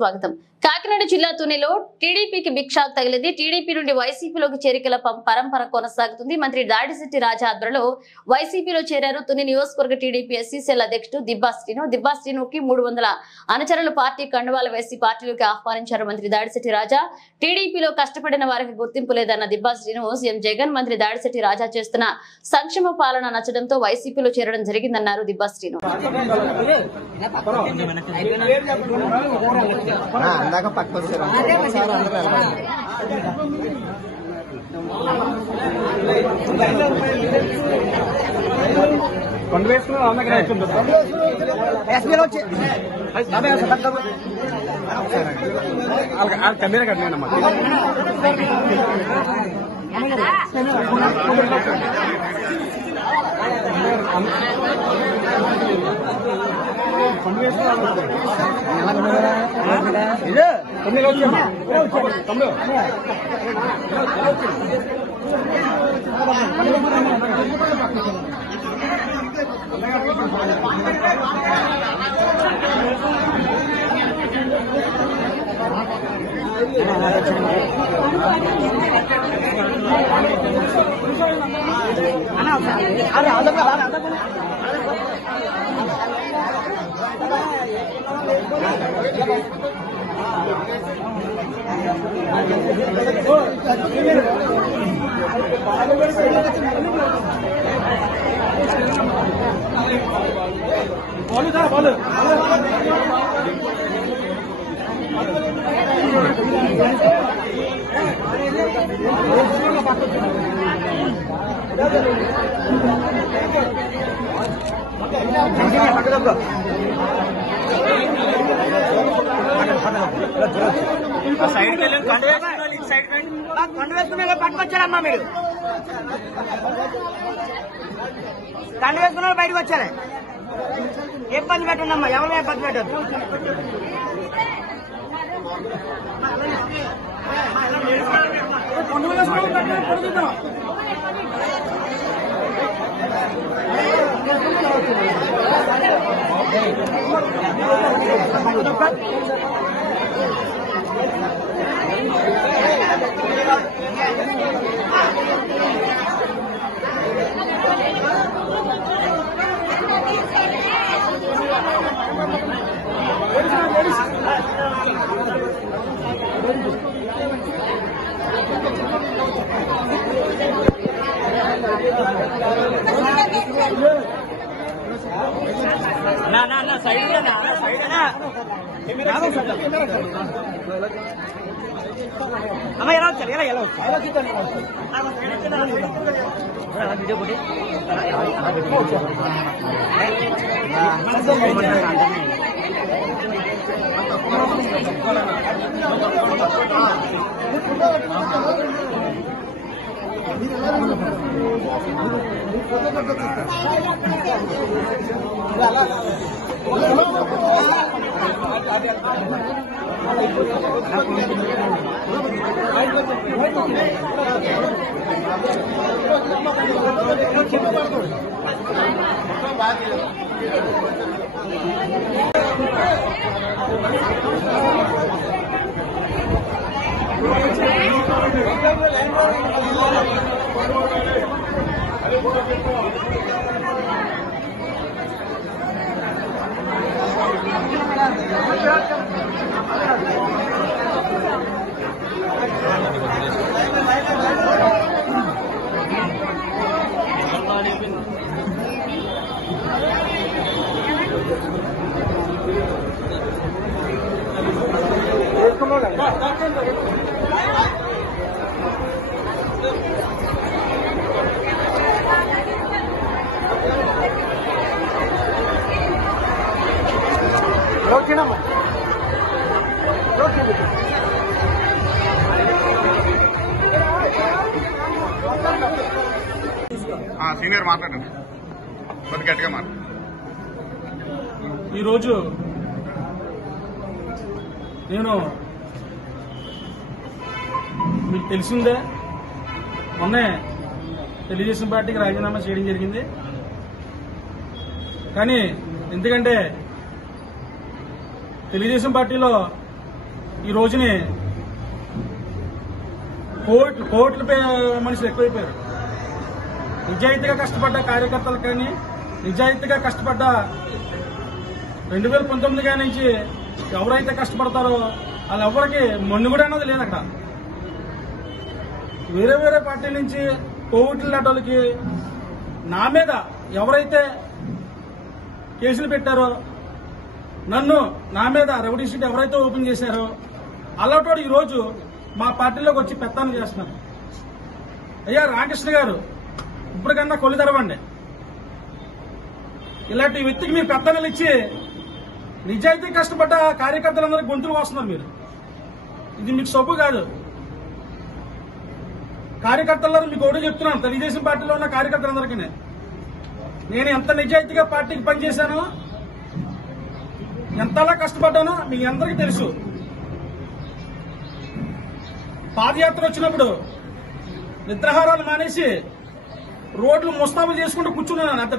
స్వాగతం. కాకినాడ జిల్లా తునిలో టీడీపీకి బిగ్ షాక్ తగిలింది. టీడీపీ నుండి వైసీపీలోకి చేరికల పరంపర కొనసాగుతుంది. మంత్రి దాడిశెట్టి రాజా ఆధ్వర్యంలో వైసీపీలో చేరారు. తుని నియోజకవర్గ టీడీపీ ఎస్సీసీఎల్ అధ్యక్షుడు దిబ్బా శ్రీనుకి 300 అనుచరులు పార్టీ కండువాలు వేసి పార్టీలోకి ఆహ్వానించారు. మంత్రి దాడిశెట్టి రాజా టీడీపీలో కష్టపడిన వారికి గుర్తింపు లేదన్న దిబ్బా శ్రీను సీఎం జగన్ మంత్రి దాడిశెట్టి రాజా చేస్తున్న సంక్షేమ పాలన నచ్చడంతో వైసీపీలో చేరడం జరిగిందన్నారు దిబ్బా శ్రీను. कैमरा करने పట్టుకొచ్చారమ్మా మీరు కండ వేసుకున్న బయటకు వచ్చారే ఇబ్బంది పెట్టండి అమ్మా ఎవరు ఇబ్బంది పెట్టద్దు నా సైడ్ అమ్మ ఎలా వచ్చారు ఎలా వీడియో కొట్టి సీనియర్ మాట్లాడండి కొద్ది గట్టిగా మాట్లాడు. ఈరోజు నేను మీకు తెలిసిందే మొన్నే తెలుగుదేశం పార్టీకి రాజీనామా చేయడం జరిగింది. కానీ ఎందుకంటే తెలుగుదేశం పార్టీలో ఈ రోజుని కోట్ల మనుషులు ఎక్కువైపోయారు. నిజాయితీగా కష్టపడ్డ కార్యకర్తలకు కానీ, నిజాయితీగా కష్టపడ్డ 2019 కాడి నుంచి ఎవరైతే కష్టపడతారో వాళ్ళెవరికి మన్నుగుడు అన్నది లేదు. అక్కడ వేరే వేరే పార్టీ నుంచి కోవిడ్లు లాంటి నా మీద ఎవరైతే కేసులు పెట్టారో, నా మీద రౌడీ షీట్ ఎవరైతే ఓపెన్ చేశారో అలాంటి ఈరోజు మా పార్టీలోకి వచ్చి పెత్తాన్ని చేస్తున్నారు. అయ్యా రామకృష్ణ గారు, ఇప్పటికన్నా కొల్లు తెరవండి. ఇలాంటి వ్యక్తికి మీరు పెత్తనాలు ఇచ్చి నిజాయితీ కష్టపడ్డ కార్యకర్తలందరూ గొంతులు వస్తున్నారు. మీరు ఇది మీకు సొప్పు కాదు. కార్యకర్తలందరూ మీకు ఒకటి చెప్తున్నాను, తెలుగుదేశం పార్టీలో ఉన్న కార్యకర్తలందరికీ నేను ఎంత నిజాయితీగా పార్టీకి పనిచేశానో, ఎంతలా కష్టపడ్డానో మీ అందరికీ తెలుసు. పాదయాత్ర వచ్చినప్పుడు నిద్రాహారాలు మానేసి రోడ్లు ముస్తాబు చేసుకుంటూ కూర్చున్నాను. అంత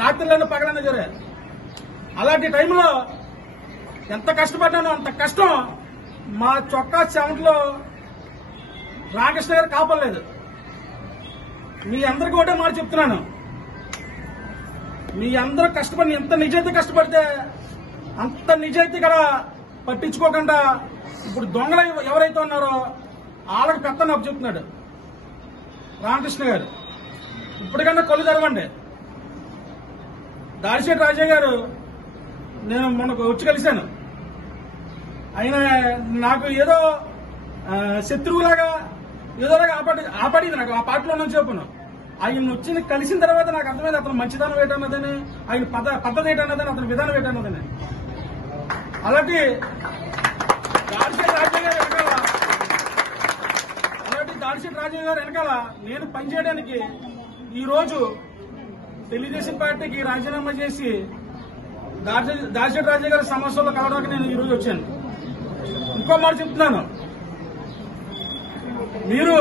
రాత్రిలో పగలన్నా జరే. అలాంటి టైంలో ఎంత కష్టపడ్డానో అంత కష్టం మా చొక్కా చెమటలో రామకృష్ణ గారు కాపాడలేదు. మీ అందరికీ ఒకటే మాట చెప్తున్నాను, మీ అందరూ కష్టపడి ఎంత నిజాయితీ కష్టపడితే అంత నిజాయితీ కూడా పట్టించుకోకుండా ఇప్పుడు దొంగలు ఎవరైతే ఉన్నారో వాళ్ళకి పెత్తని అప్పు చెప్తున్నాడు రామకృష్ణ గారు. ఇప్పటికన్నా కొల్లు తెరవండి. దాడిశెట్టి రాజా గారు నేను మొన్న వచ్చి కలిశాను. ఆయన నాకు ఏదో శత్రువులాగా ఏదోలాగా ఆపడింది. నాకు ఆ పార్టీలో నుంచి చెప్పను. ఆయన వచ్చి కలిసిన తర్వాత నాకు అర్థమైంది అతను మంచిదనం ఏంటన్నదని, ఆయన పద్ధతి ఏంటన్నదని, అతని విధానం ఏంటన్నదని. అలాంటి దాడిశెట్టి రాజా గారు వెనకాల నేను పనిచేయడానికి ఈ రోజు తెలుగుదేశం పార్టీకి రాజీనామా చేసి దాడిశెట్టి రాజా గారి సమస్యల్లో కలవడానికి నేను ఈ రోజు వచ్చాను. ఇంకో మాట చెప్తున్నాను, మీరు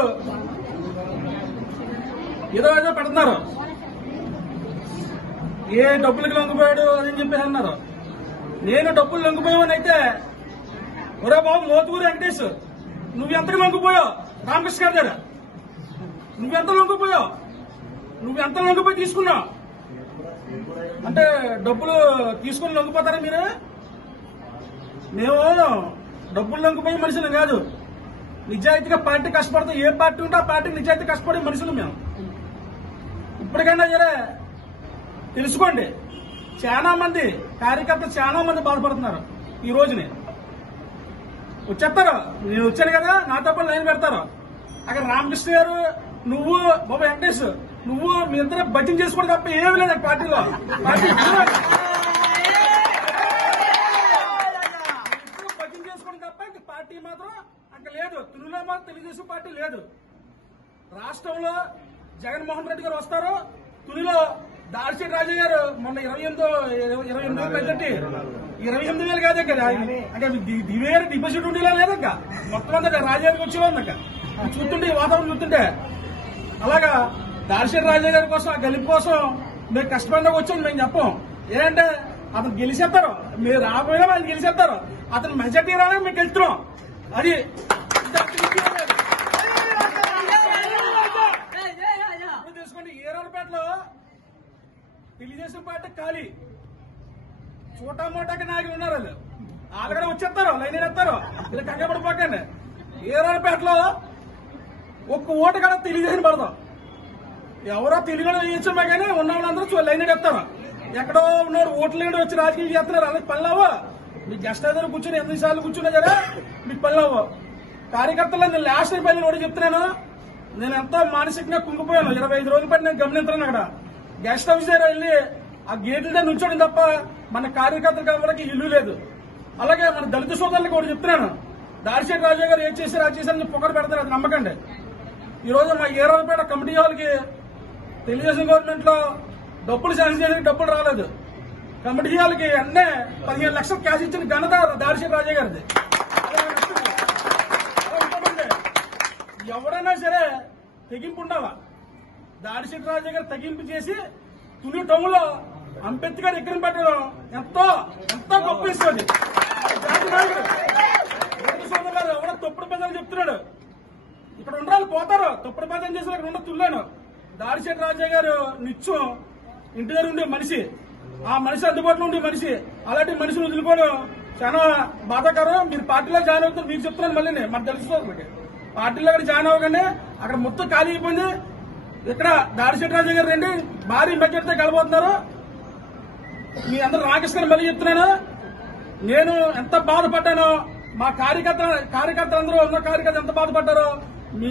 ఏదో పెడుతున్నారు, ఏ డబ్బులకి లొంగిపోయాడు అని చెప్పేసి అన్నారు. నేను డబ్బులు లొంగిపోయావని అయితే, ఒరే బాబు మోతుకూరు వెంకటేష్, నువ్వెంతకు లొంగిపోయావు రామకృష్ణ గారి దగ్గర? నువ్వెంత లొంగిపోయి తీసుకున్నావు అంటే డబ్బులు తీసుకుని లొంగిపోతారా మీరు? మేము డబ్బులు లొంగిపోయే మనుషులు కాదు. నిజాయితీగా పార్టీ కష్టపడతాం. ఏ పార్టీ ఉంటే ఆ పార్టీకి నిజాయితీ కష్టపడే మనుషులు మేము. ఇప్పటికైనా సరే తెలుసుకోండి, చాలా మంది కార్యకర్తలు చాలా మంది బాధపడుతున్నారు. ఈ రోజుని వచ్చేస్తారు, నేను వచ్చాను కదా నాతో పాటు లైన్ పెడతారు. అక్కడ రామకృష్ణ గారు, నువ్వు బాబు వెంకటేష్, నువ్వు మీ ఇద్దరు భజన చేసుకోవడం తప్ప ఏమీ లేదు పార్టీలో. భజన చేసుకోవడం తప్ప ఇంక పార్టీ మాత్రం అక్కడ లేదు. తునిలో మాత్రం తెలుగుదేశం పార్టీ లేదు. రాష్ట్రంలో జగన్మోహన్ రెడ్డి గారు వస్తారు. తునిలో దాడిశెట్టి రాజా గారు మొన్న 28,000 పెద్దటి 28,000 కాదే కదా, అంటే వేరే డిపాజిట్ ఉండేలా లేదక్క. మొత్తం అంతా రాజానికి వచ్చేవా ఉందక్క. చూస్తుంటే వాతావరణం చూస్తుంటే అలాగా దాడిశెట్టి రాజా గారి కోసం, ఆ గెలుపు కోసం మేము కష్టపడినా వచ్చాం. మేము చెప్పం ఏంటంటే అతను గెలిచేస్తారు, మీరు రాబోయినా ఆయన గెలిచేస్తారు. అతను మెజార్టీ రానే మేము గెలుస్తున్నాం. అది తీసుకోండి. ఏరాలపేటలో తెలుగుదేశం పార్టీ ఖాళీ, చోటా మోటాకి నాయకులు ఉన్నారు. వాళ్ళు కూడా వచ్చేస్తారు, లైన్ వేస్తారు. ఇలా కంగపడిపోకండి. ఏరాలపేటలో ఒక్క ఓటు కూడా తెలుగుదేశం పడతాం. ఎవరో తెలుగులో వేయించమే కానీ ఉన్న వాళ్ళందరూ లైన్ వేస్తారు. ఎక్కడో ఉన్నవాడు ఓట్లు లేని వచ్చి రాజకీయం చేస్తున్నారు. అలాగే పనులవ్వ. మీ గెస్ట్ హౌస్ కూర్చొని 8 సార్లు కూర్చున్నా సరే మీకు పనులవ్వ. కార్యకర్తలు నేను లాస్ట్ పని కూడా చెప్తున్నాను, నేను ఎంతో మానసికంగా కుంగిపోయాను. 25 రోజుల పాటు నేను గమనించాను. అక్కడ గెస్ట్ హౌస్ దగ్గర వెళ్ళి ఆ గేట్ల దగ్గర నుంచోడం తప్ప మన కార్యకర్తలకు ఎవరికి ఇల్లు లేదు. అలాగే మన దళిత సోదరులకు కూడా చెప్తున్నాను, దాడిశెట్టి రాజా గారు ఏం చేశారు అది చేశారని పొగరు పెడతారు, అది నమ్మకండి. ఈ రోజు మా ఏరాలపేట కమిటీ వాళ్ళకి తెలుగుదేశం గవర్నమెంట్ లో డబ్బులు శాంక్షన్ చేసిన డబ్బులు రాలేదు. కమిటీ వాళ్ళకి అన్నే 15 లక్షలు క్యాష్ ఇచ్చిన ఘనత దాడిశెట్టి రాజా గారిది. ఎవరైనా సరే తెగింపు ఉండాలా. దాడిశెట్టి రాజా గారు తెగింపు చేసి తుని టౌన్లో అంబేద్కర్ విగ్రహం పెట్టడం ఎంతో ఎంతో గొప్ప ఇస్తుంది. సోదరులు ఎవరో తప్పుడు పదాలు చెప్తున్నాడు. ఇక్కడ ఉండాలి పోతారు. తప్పుడు పదం చేసిన ఇక్కడ ఉన్న తుల్లాను. దాడిశెట్టి రాజా గారు నిత్యం ఇంటి దగ్గర ఉండే మనిషి, ఆ మనిషి అందుబాటులో ఉండే మనిషి. అలాంటి మనిషిని వదులుకోవడం చాలా బాధాకరం. మీరు పార్టీలో జాయిన్ అవుతారు, మీకు చెప్తున్నాను. మళ్ళీ మనకు తెలుసుకోవాలి. పార్టీలో అక్కడ జాయిన్ అవ్వగానే అక్కడ మొత్తం ఖాళీ అయిపోయింది. ఇక్కడ దాడిశెట్టి రాజా గారు రండి, భారీ మెజార్టీతో కలబోతున్నారు. మీ అందరూ రాకేశ్వరం మళ్ళీ చెప్తున్నాను. నేను ఎంత బాధపడ్డానో, మా కార్యకర్తలందరూ ఉన్న కార్యకర్తలు ఎంత బాధపడ్డారో మీ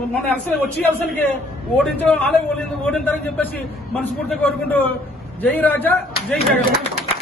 మొన్న వచ్చి అసలుకి ఓడించడం, ఆలే ఓడించారని చెప్పేసి మనస్ఫూర్తిగా కోరుకుంటూ జై రాజా, జై జగన్.